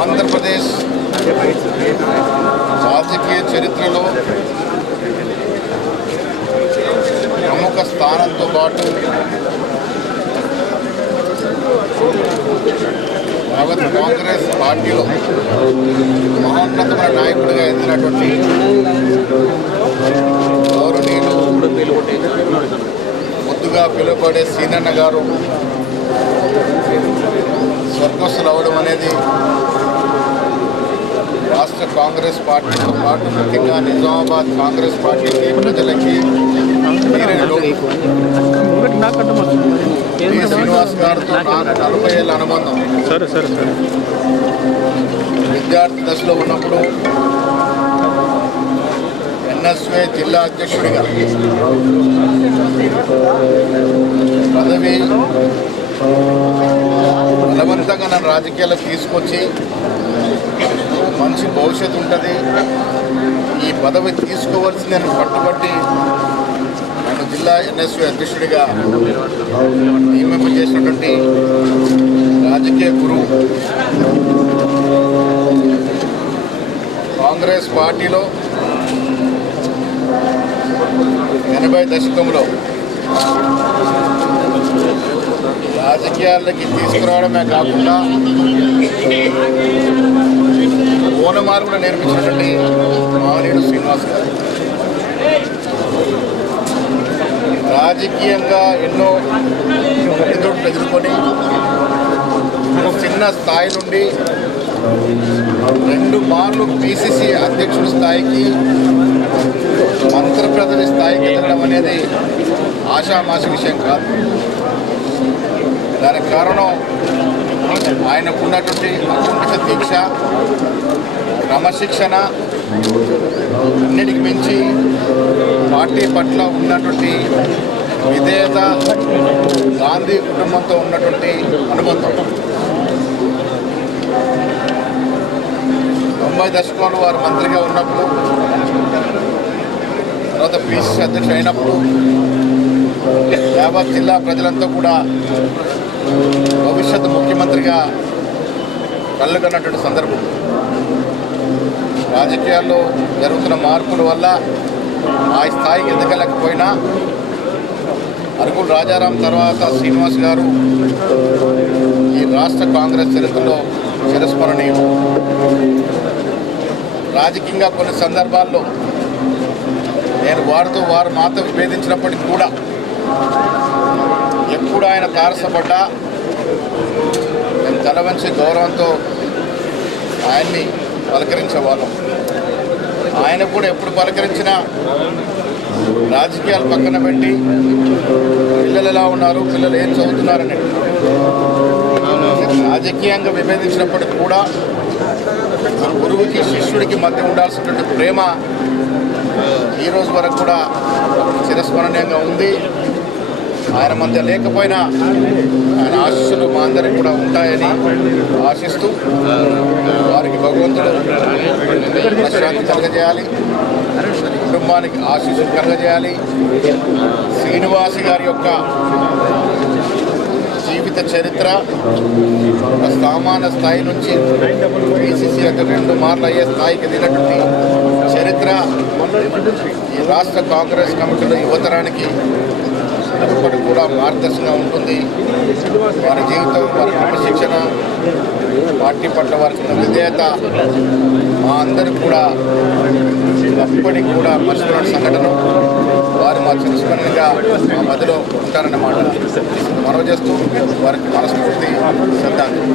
ఆంధ్రప్రదేశ్ రాజకీయ చరిత్రలో ప్రముఖ స్థానంతో పాటు యావత్ కాంగ్రెస్ పార్టీలో మహోన్నతమైన నాయకుడిగా ఎదిగినటువంటి గౌరవనీయులు ముద్దుగా పిలువబడే సీనన్న గారు స్వర్గస్థులు అవ్వడం అనేది రాష్ట్ర కాంగ్రెస్ పార్టీతో పాటు ముఖ్యంగా నిజామాబాద్ కాంగ్రెస్ పార్టీకి ప్రజలకి శ్రీనివాస్ గారితో నాకు 40 ఏళ్ళ అనుబంధం. విద్యార్థి దశలో ఉన్నప్పుడు ఎన్ఎస్వే జిల్లా అధ్యక్షుడిగా పదవి బలవంతంగా నన్ను రాజకీయాలకు తీసుకొచ్చి మంచి భవిష్యత్తు ఉంటుంది, ఈ పదవి తీసుకోవాల్సి నేను పట్టుబట్టి నన్ను జిల్లా ఎన్ఎస్వే అధ్యక్షుడిగా నియమింప చేసినటువంటి రాజకీయ గురువు. కాంగ్రెస్ పార్టీలో 80 దశకంలో రాజకీయాలకి తీసుకురావడమే కాకుండా ఓనమాలు కూడా నేర్పించినటువంటి మానేడు శ్రీనివాస్ గారు రాజకీయంగా ఎన్నో ఎదురుట్లు ఎదుర్కొని చిన్న స్థాయి నుండి 2 మార్లు పిసిసి అధ్యక్షుడి స్థాయికి మంత్రి పదవి స్థాయికి ఎదగడం అనేది ఆషామాషి విషయం కాదు. దానికి కారణం ఆయనకున్నటువంటి అకుంఠిత దీక్ష, క్రమశిక్షణ, అన్నిటికి మించి పార్టీ పట్ల ఉన్నటువంటి విధేయత, గాంధీ కుటుంబంతో ఉన్నటువంటి అనుబంధం. 90 దశకంలో వారు మంత్రిగా ఉన్నప్పుడు, తర్వాత పిసిసి అధ్యక్షుడు అయినప్పుడు యావత్ జిల్లా ప్రజలంతా కూడా భవిష్యత్తు ముఖ్యమంత్రిగా కళ్ళుకన్నటువంటి సందర్భం. రాజకీయాల్లో జరుగుతున్న మార్పుల వల్ల ఆ స్థాయికి ఎదగలేకపోయినా అరుగుల రాజారాం తర్వాత శ్రీనివాస్ గారు ఈ రాష్ట్ర కాంగ్రెస్ చరిత్రలో చిరస్మరణీయం. రాజకీయంగా కొన్ని సందర్భాల్లో నేను వారు మాతో విభేదించినప్పటికీ కూడా ఎప్పుడు ఆయన తారసపడ్డా నేను తల వంచి గౌరవంతో ఆయన్ని పలకరించేవాళ్ళం. ఆయన కూడా ఎప్పుడు పలకరించినా రాజకీయాలు పక్కన పెట్టి పిల్లలు ఎలా ఉన్నారు, పిల్లలు ఏం చదువుతున్నారని రాజకీయంగా విభేదించినప్పటికీ కూడా గురువుకి శిష్యుడికి మధ్య ఉండాల్సినటువంటి ప్రేమ ఈరోజు వరకు కూడా చిరస్మరణీయంగా ఉంది. ఆయన మధ్య లేకపోయినా ఆయన ఆశీస్సులు మా అందరికి కూడా ఉంటాయని ఆశిస్తూ వారికి భగవంతుడు ప్రశాంతి కలగజేయాలి, కుటుంబానికి ఆశీస్సులు కలగజేయాలి. శ్రీనివాస్ గారి యొక్క జీవిత చరిత్ర సామాన్య స్థాయి నుంచి పిసిసి అధ్యక్షుడు 2 మార్లు అయ్యే స్థాయికి ఎదిగినటువంటి చరిత్ర ఈ రాష్ట్ర కాంగ్రెస్ కమిటీలో యువతరానికి ఎప్పటికి కూడా మార్గదర్శకంగా ఉంటుంది. వారి జీవితం, వారి క్రమశిక్షణ, పార్టీ పట్ల వారికి ఉన్న విధేయత మా అందరికి కూడా ఎప్పటికి కూడా మర్చిపోయిన సంఘటన. వారు మా చిరస్మరణీయంగా మా మధ్యలో ఉంటారన్నమాట మనవి చేస్తూ వారికి మనస్ఫూర్తి శ్రద్ధాంజలి.